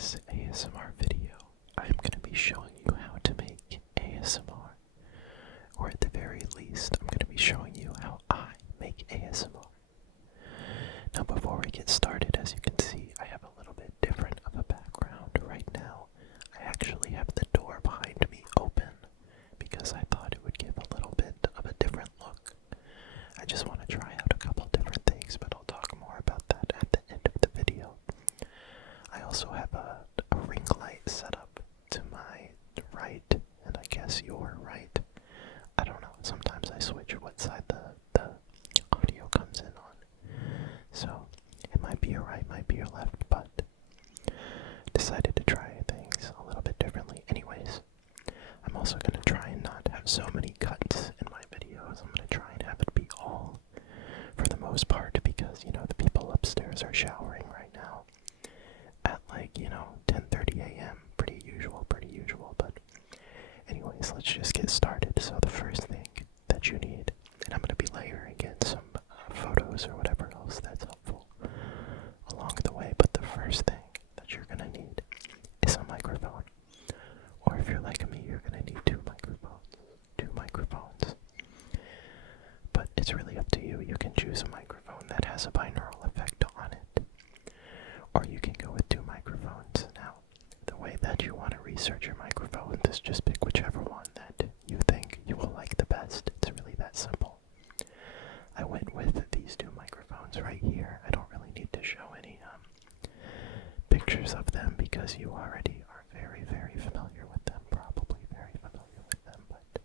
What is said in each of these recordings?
this ASMR video, I'm going to be showing you how to make ASMR, or at the very least, I'm going to be showing you how I make ASMR. Now before we get started, as you can see, I have a little bit different of a background right now. I actually have the door behind me open because I thought it would give a little bit of a different look. I just want to try out a couple different things, but I'll talk more about that at the end of the video. I also have a ring light set up to my right, and I guess your right. I don't know, sometimes I switch what side the audio comes in on. So, it might be your right, might be your left, but decided to try things a little bit differently. Anyways, I'm also going to try and not have so many cuts in my videos. I'm going to try and have it be all, for the most part, because, you know, the people upstairs are showering right now at like, 10:30 a.m. Pretty usual, but anyways, let's just get started. So the first thing that you need, and I'm going to be layering in some photos or whatever else that's helpful along the way, but the first thing that you're going to need is a microphone. Or if you're like me, you're going to need two microphones. But it's really up to you. You can choose a microphone that has a binaural effect on it, or you can go with two microphones. Now, the way that you want to research your microphones is just pick whichever one that you think you will like the best. It's really that simple. I went with these two microphones right here. I don't really need to show any pictures of them because you already are very, very familiar with them, probably very familiar with them, but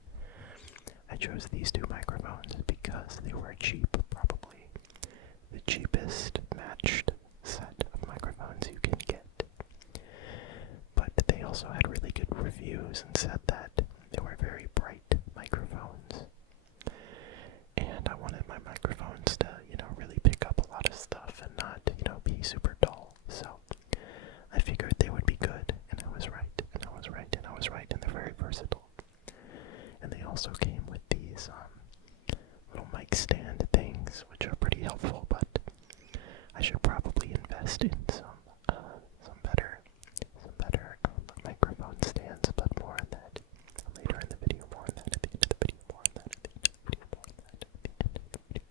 I chose these two microphones because they were cheap, probably the cheapest matched set of microphones you can get. But they also had really good reviews and said that they were very bright microphones. And I wanted my microphones to, really pick up a lot of stuff and not, be super dull. So I figured they would be good, and I was right, and they're very versatile. And they also came with these little mic stand things, which are pretty helpful, but I should probably invest in some better microphone stands, but more on that later in the video, more on that at the end of the video, more on that at the end of the video, more on that at the end of the video.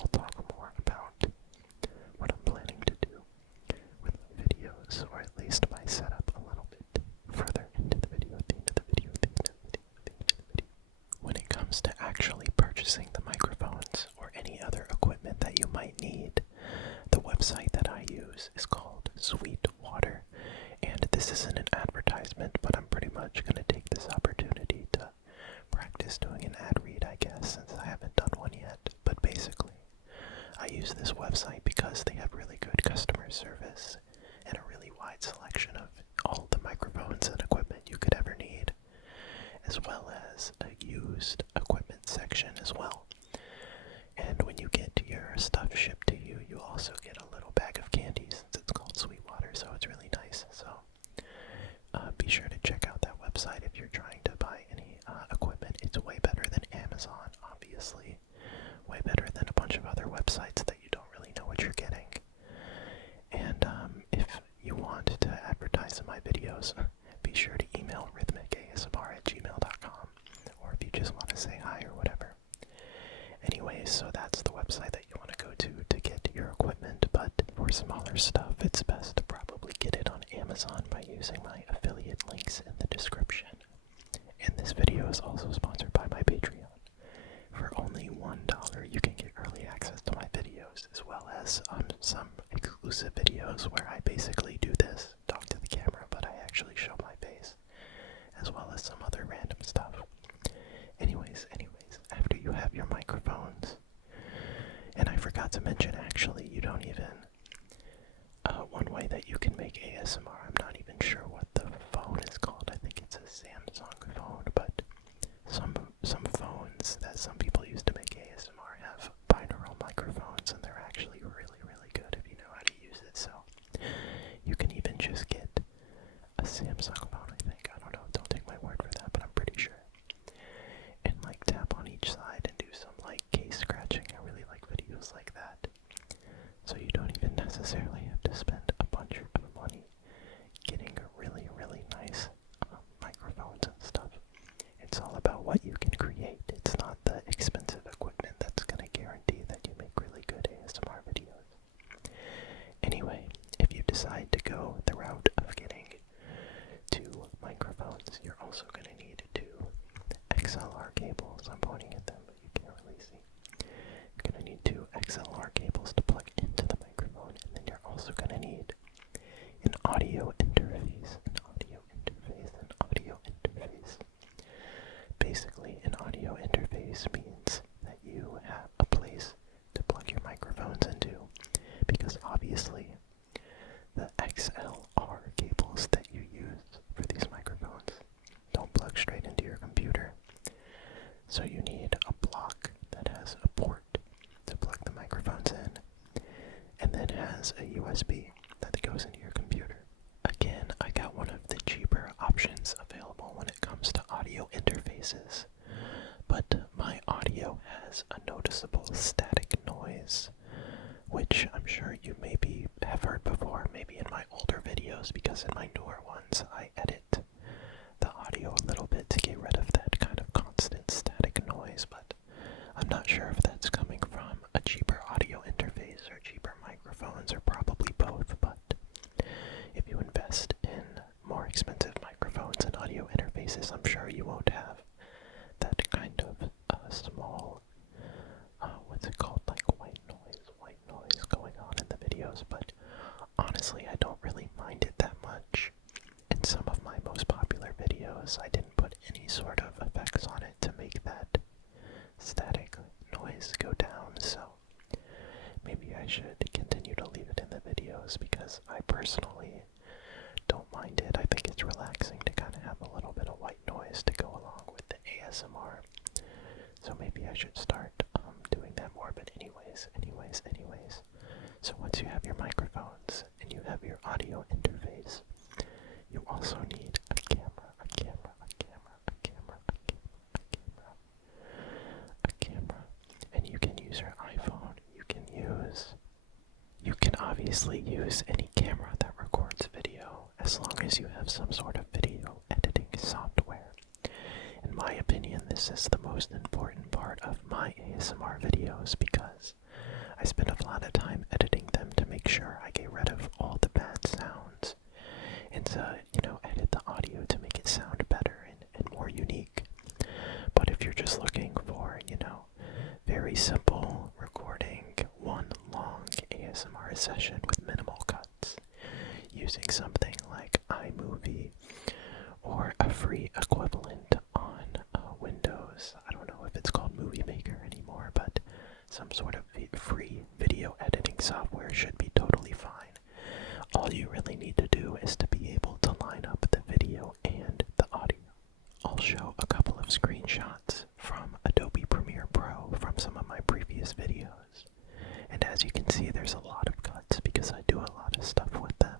I'll talk more about what I'm planning to do with my videos, or at least my setup a little bit further into the video, at the end of the video, at the end of the video, at the end of the video. When it comes to actually purchasing the microphones or any other equipment that you might need, the website that I use is called Sweetwater, and this isn't an advertisement, but I'm pretty much going to take this opportunity to practice doing an ad read, I guess, since I haven't done one yet. But basically, I use this website because they have really good customer service and a really wide selection of all the microphones and equipment you could ever need, as well as a used equipment section as well. And when you get your stuff shipped to you, you also get a little bag of candy since it's called Sweetwater, so it's really nice. So be sure to check out that website if you're trying to buy any equipment. It's way better than Amazon, obviously. Way better than a bunch of other websites that you don't really know what you're getting. And if you want to advertise in my videos, be sure to email rhythmicasmr@gmail.com, or if you just want to say hi or whatever. Anyways, so that's the website that you want to go to get your equipment, but for smaller stuff, it's best to probably get it on Amazon by using my affiliate links in the description. And this video is also sponsored by my Patreon. For only $1, you can get early access to my videos, as well as some exclusive videos where I basically do this, talk to the camera, but I actually show my face, as well as some other random stuff. Anyways, after you have your microphones, and I forgot to mention, actually, you don't even, one way that you can make ASMR, I'm not even sure what the phone is called. I think it's a Samsung phone, but some phones that some people use to make ASMR have binaural microphones, and they're actually really, really good if you know how to use it. So you can even just get a Samsung phone, I think. I don't know, don't take my word for that, but I'm pretty sure. And like tap on each side and do some like case scratching. I really like videos like that. So you don't even necessarily have to spend a bunch of money interfaces, but my audio has a noticeable static noise, which I'm sure you maybe have heard before, maybe in my older videos, because in my newer ones I edit the audio a little bit to get rid of that kind of constant static noise, but I'm not sure if that's coming from a cheaper audio interface or cheaper microphones, or probably both. But if you invest in more expensive microphones and audio interfaces, I'm sure you won't have that kind of small, what's it called, like white noise going on in the videos. But honestly, I don't really mind it that much. In some of my most popular videos, I didn't put any sort of effects on it to make that static noise go down, so maybe I should continue to leave it in the videos, because I personally don't mind it. I think it's relaxing to kind of have a little bit of white noise to go along with the ASMR, so maybe I should start doing that more. But anyways, so once you have your microphones and you have your audio interface, you also need a camera, and you can use your iPhone. You can obviously use any camera that records video, as long as you have some sort of video editing software. In my opinion, this is the most important part of my ASMR videos, because I spend a lot of time editing them to make sure I get rid of all the bad sounds, and to, edit the audio to make it sound better and more unique. But if you're just looking for, very simple recording, one long ASMR session with minimal cuts, using something like iMovie or a free equivalent on Windows. I don't know if it's called Movie Maker anymore, but some sort of free video editing software should be totally fine. All you really need to do is to be able to line up the video and the audio. I'll show a couple of screenshots from Adobe Premiere Pro from some of my previous videos. And as you can see, there's a lot of cuts because I do a lot of stuff with them.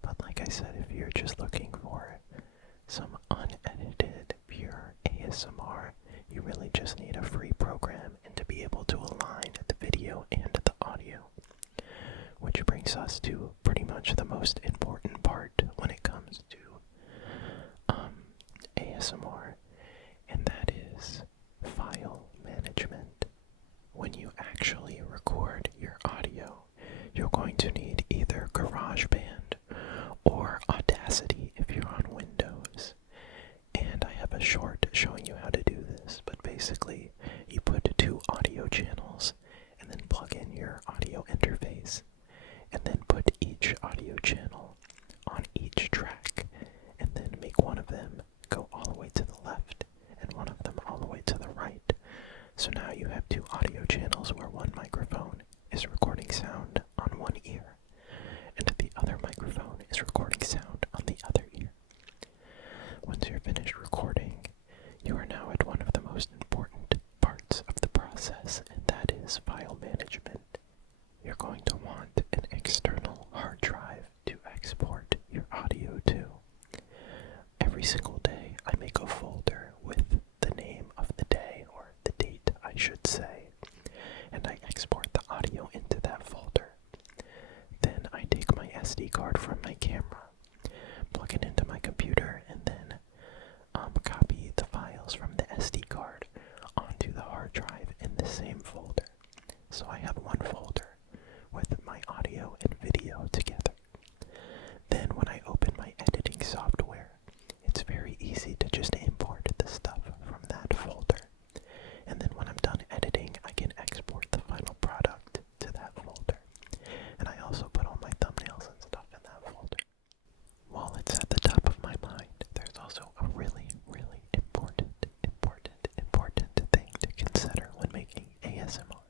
But like I said, if you're just looking for some unedited, pure ASMR, you really just need a free program and to be able to align the video and the audio. Which brings us to pretty much the most important part when it comes to ASMR, and that is file management. When you actually record your audio, you're going to need either GarageBand or Audacity if you're on Windows. And I have a short showing you how to do this, but basically you put 2 audio channels and then plug in your audio interface, and then put each audio channel on each track, and then make one of them go all the way to the left and one of them all the way to the right. So now you have 2 audio channels where one microphone is recording sound on one ear, and the other microphone is recording sound on the other ear. Once you're finished recording, you are now at one of the most important parts of the process, and that is file management. You're going to want an external hard drive to export your audio to. Every single day, I make a folder with the name of the day, or the date, I should say, and I export the audio into that folder. Then I take my SD card from my camera, plug it into my computer, and then copy the files from the SD card onto the hard drive in the same folder. So I have one folder with my audio and video together. Then when I open my editing software, it's very easy to just import the stuff from that folder. And then when I'm done editing, I can export the final product to that folder. And I also put all my thumbnails and stuff in that folder. While it's at the top of my mind, there's also a really, really important thing to consider when making ASMR.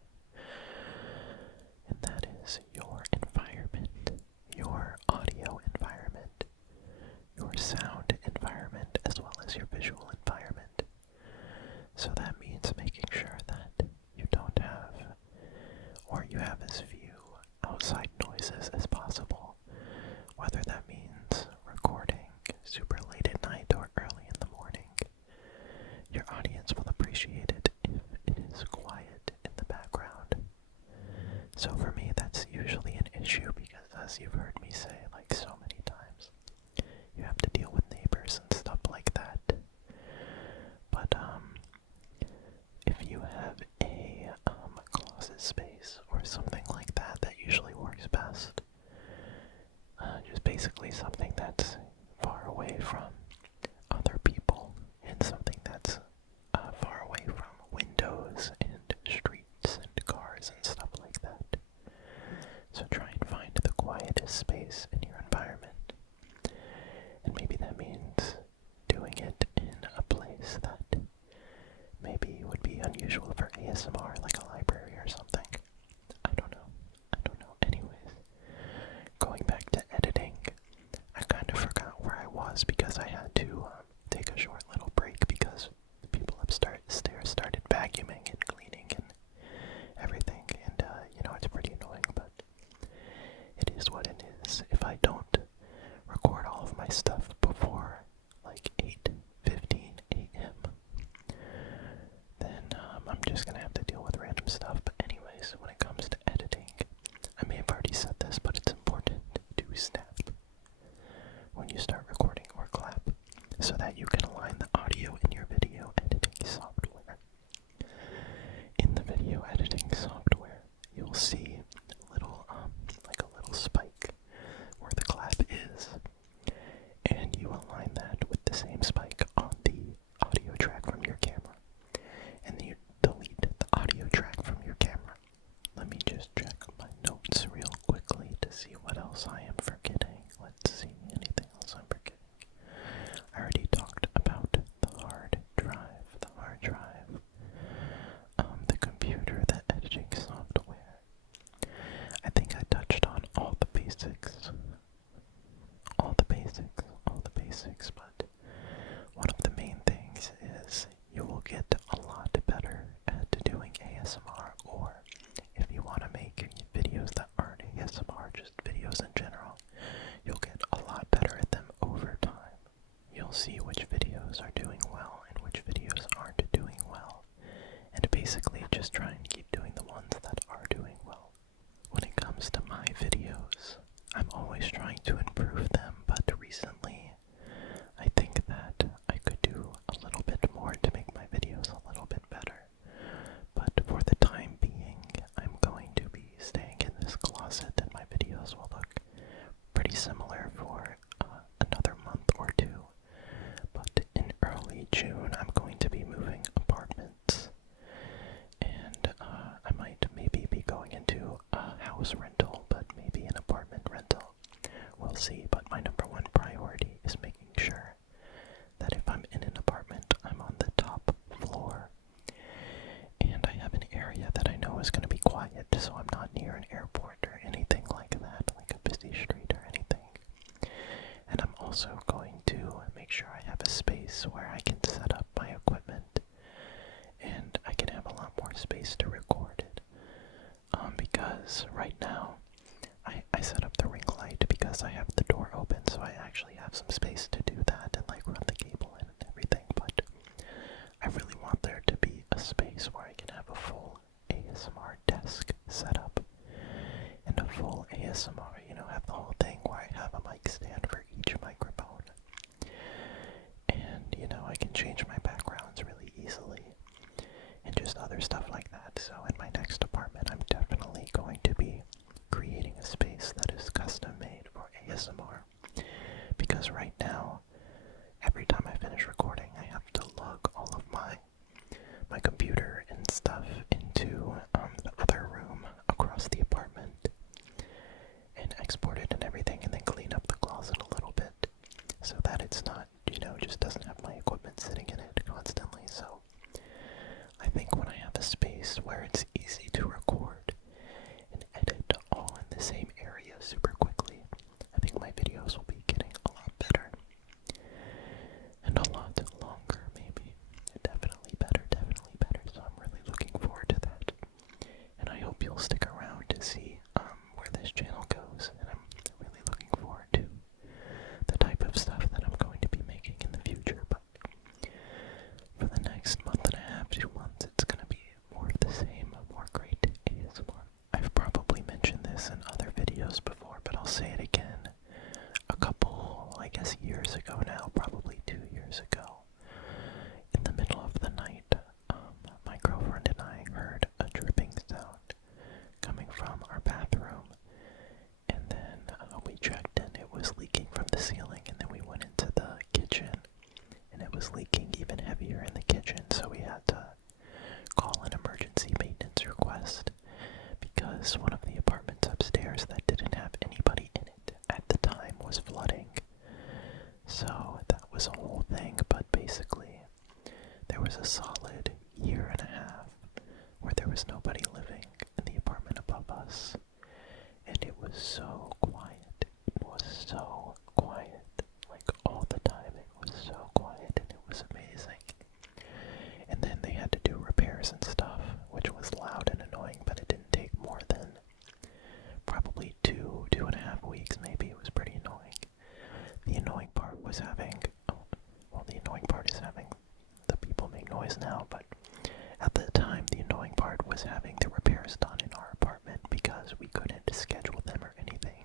as you've heard me say like so many times. You have to deal with neighbors and stuff like that. But if you have a closet space or something like that, that usually works best. Just basically something that's far away from other people and something that's far away from windows and streets and cars and stuff like that. So try and find the quietest space in your environment. And maybe that means doing it in a place that maybe would be unusual for ASMR, like a library or something. I don't know. Anyways, going back to editing, I kind of forgot where I was because I had to take a short little break because the people upstairs started vacuuming and cleaning and everything, and it's pretty annoying, but it is what it is. If I don't record all of my stuff before like 8:15 a.m., then I'm just gonna have to deal with random stuff. But anyways, when it comes to editing, I may have already said this, but it's important to snap when you start recording or clap so that you can align the audio in your video editing software. In the video editing software, you'll see a little spike where the clap is, and you align that with the same spike on the audio track from your camera, and then you delete the audio track from your camera. Let me just check my notes real quickly to see what else I am forgetting. Let's see, anything else I'm forgetting? I already talked about the hard drive, the computer, the editing software. I think I touched on all the basics, but one of the main things is you will get a lot better at doing ASMR, or if you want to make videos that aren't ASMR, just videos in general, you'll get a lot better at them over time. You'll see which videos are doing well and which videos aren't doing well, and basically just try and keep doing the ones that are doing well. When it comes to my videos, I'm always trying to improve them, but recently I think that I could do a little bit more to make my videos a little bit better. But for the time being, I'm going to be staying in this closet, and my videos will look pretty similar for another month or two. But in early June, I'm going to be moving apartments, and I might maybe be going into a house rental, but maybe an apartment rental. We'll see, but my number one priority is making sure that if I'm in an apartment, I'm on the top floor, and I have an area that I know is going to be quiet, so I'm not near an airport or anything like that, like a busy street or anything. And I'm also going to make sure I have a space where I can set up my equipment, and I can have a lot more space to record it. Because right now, I set up the ring light because I have the door open, so I actually have some space to do that and like run the cable in and everything, but I really want there to be a space where I can have a full ASMR desk set up and a full ASMR, have the whole thing where I have a mic stand for each microphone. And, I can years ago now, probably 2 years ago. In the middle of the night, my girlfriend and I heard a dripping sound coming from our bathroom, and then we checked and it was leaking from the ceiling, and then we went into the kitchen and it was leaking even heavier in the kitchen, so we had to call an emergency maintenance request because one of the apartments upstairs that didn't have anybody in it at the time was flooding. So that was a whole thing, but basically there was a solid year and a half where there was nobody living in the apartment above us, and it was so quiet. It was so quiet, like all the time. It was so quiet, and it was amazing. And then they had to do repairs and stuff, which was loud and annoying, but it didn't take more than probably 2.5 weeks maybe. It was pretty annoying. The annoying part was having, the annoying part is having the people make noise now, but at the time the annoying part was having the repairs done in our apartment because we couldn't schedule them or anything.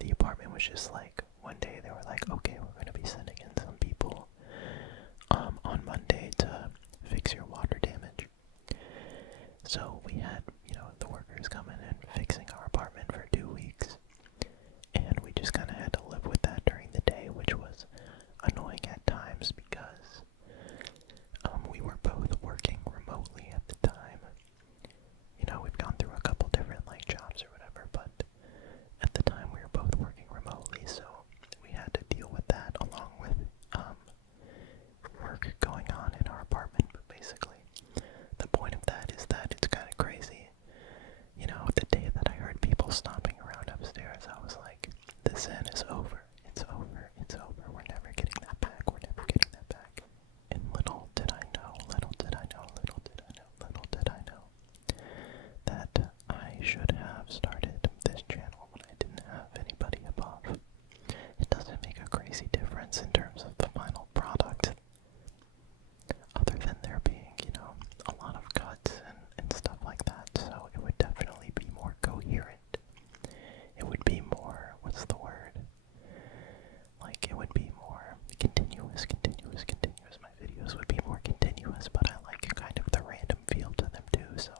The apartment was just like, one day they were like, okay, we're going to be sending in some people on Monday to fix your water damage. So we had, the workers coming and fixing our apartment for 2 weeks, and we just kind of had to live with that during the day, which was annoying at times because we were both working remotely at the time. We've gone through a couple different jobs or whatever, but at the time we were both working remotely, so we had to deal with that along with work going on in our apartment. But basically, the point of that is that it's kind of crazy. The day that I heard people stomping around upstairs, I was like, this Zen is over. It's over. It's over. We're never getting that back. We're never getting that back. And little did I know that I should have started this channel when I didn't have anybody above. It doesn't make a crazy difference in terms of the final product, other than there being, a lot of cuts and stuff like that, so it would definitely be more coherent. It would be more, what's the word? It would be more continuous. My videos would be more continuous, but I like kind of the random feel to them too, so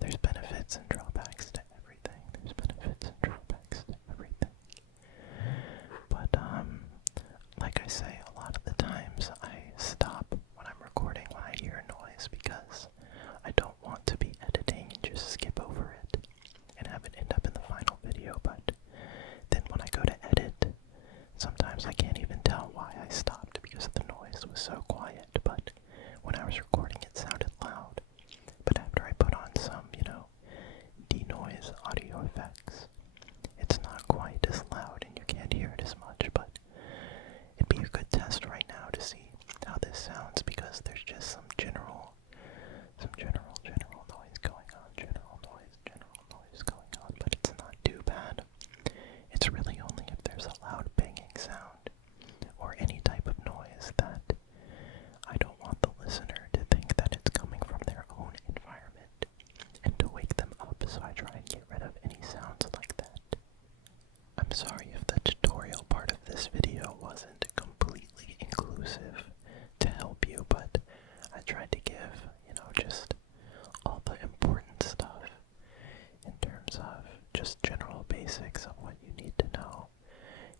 there's benefits and drawbacks to everything. But, like I say, a lot of the times I stop when I'm recording when I hear noise because I don't want to be editing and just skip over it and have it end up in the final video, but then when I go to edit, sometimes I can't even tell why I stopped because the noise was so quiet, but when I was recording it sounded loud. But after I put on some, denoise audio effects, it's not quite as loud and you can't hear it as much, but it'd be a good test right now to see how this sounds because there's just some general noise going on, general noise going on, but it's not too bad. It's really only if there's a loud banging sound or any type of noise that I don't want the listener to think that it's coming from their own environment and to wake them up, so I try and get rid of any sounds like that. I'm sorry if the tutorial part of this video wasn't completely inclusive to help you, but I tried to give, just all the important stuff in terms of just general basics of what you need to know.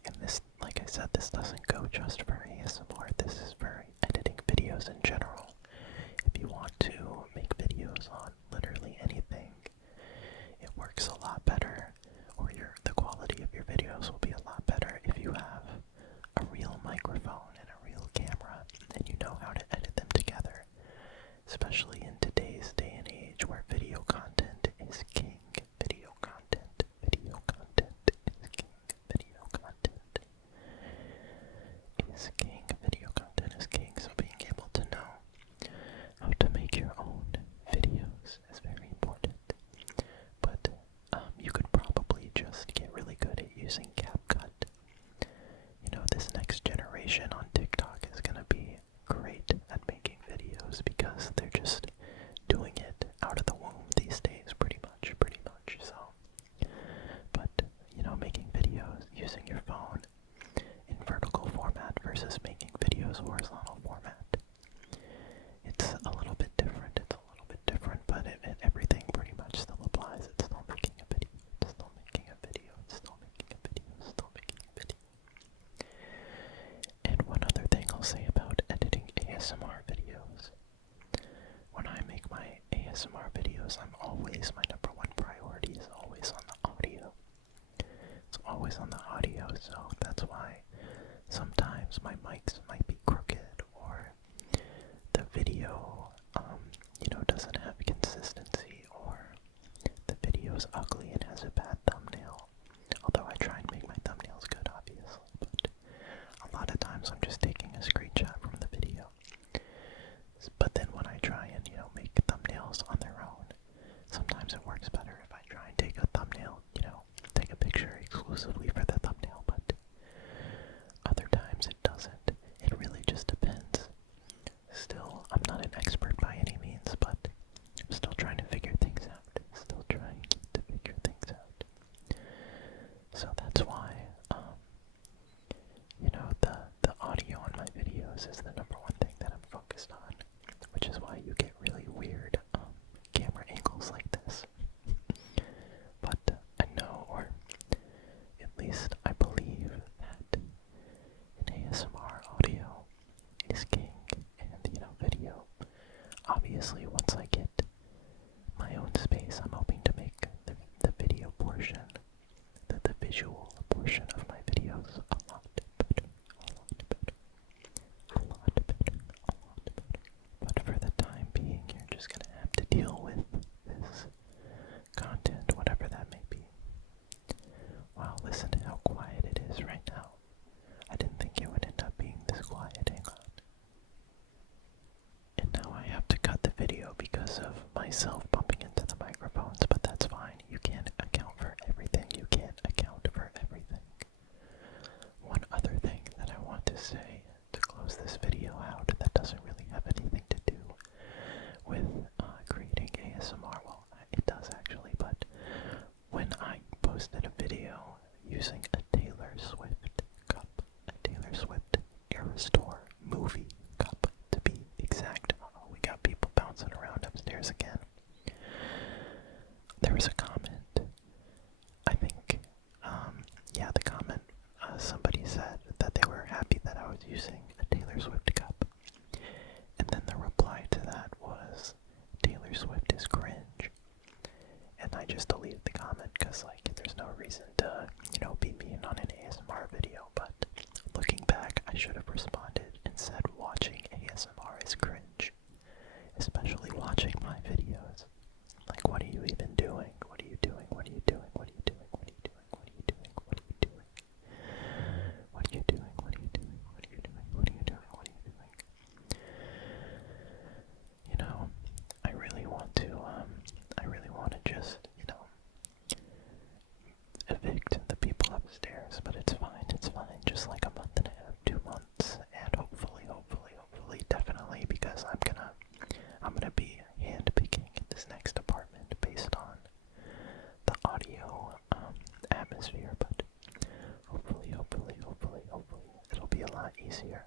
And this, like I said, this doesn't go just for ASMR, this is for editing videos in general. If you want to make videos on literally anything, it works a lot better, or the quality of your videos will be a lot better if you have a real microphone and a real camera, and you know how to edit them together, especially in today's day and age where video content is king. Video content is king. Video content is king. So being able to know ASMR videos, my number one priority is always on the audio. It's always on the audio, so that's why sometimes my mics might be crooked or the video, doesn't have consistency, or the video's ugly and has a bad thumbnail. Although I try and make my thumbnails good, obviously, but a lot of times I'm just taking a screenshot from the video. But then when I try and, make thumbnails on their own, sometimes it works better if I try and take a thumbnail, take a picture exclusively for the thumbnail, but other times it doesn't. It really just depends. Still, I'm not an expert by any means, but I'm still trying to figure things out. So that's why, the audio on my videos is the number one thing that I'm focused on, which is why you get really weird camera angles like this. But I know, or at least I believe, that in ASMR, audio is king, and video. Obviously, once I get my own space, I'm hoping to make the video portion, the visual portion of my videos a lot better. But for the time being, you're just gonna have to deal with this content, whatever that may be. Wow, listen to how quiet it is right now. I didn't think it would end up being this quiet. Hang on. And now I have to cut the video because of myself bumping into the microphones, but that's fine. You can't account for everything. You can't account for everything. One other thing that I want to say to close this video out that doesn't really have anything to do with creating ASMR. Well, it does actually, but when I posted a video using a Taylor Swift cup, a Taylor Swift Eras Tour movie cup to be exact. We got people bouncing around upstairs again. There was a comment, I think, the comment, somebody said that they were happy that I was using a Taylor Swift cup. And then the reply to that was, Taylor Swift is cringe. And I just deleted the comment because, there's no reason to, be mean on an ASMR video. But looking back, I should have responded and said watching ASMR is cringe. Especially watching my videos. Like, what are you even doing? What are you doing? What are you doing? What are you doing? What are you doing? What are you doing? What are you doing? What are you doing? What are you doing? What are you doing? What are you doing? What are you doing? I really want to just, evict the people upstairs, but it's fine, just like a month and a half, 2 months, and hopefully, definitely, because I'm gonna be handpicking this next apartment based on the audio atmosphere, but hopefully it'll be a lot easier.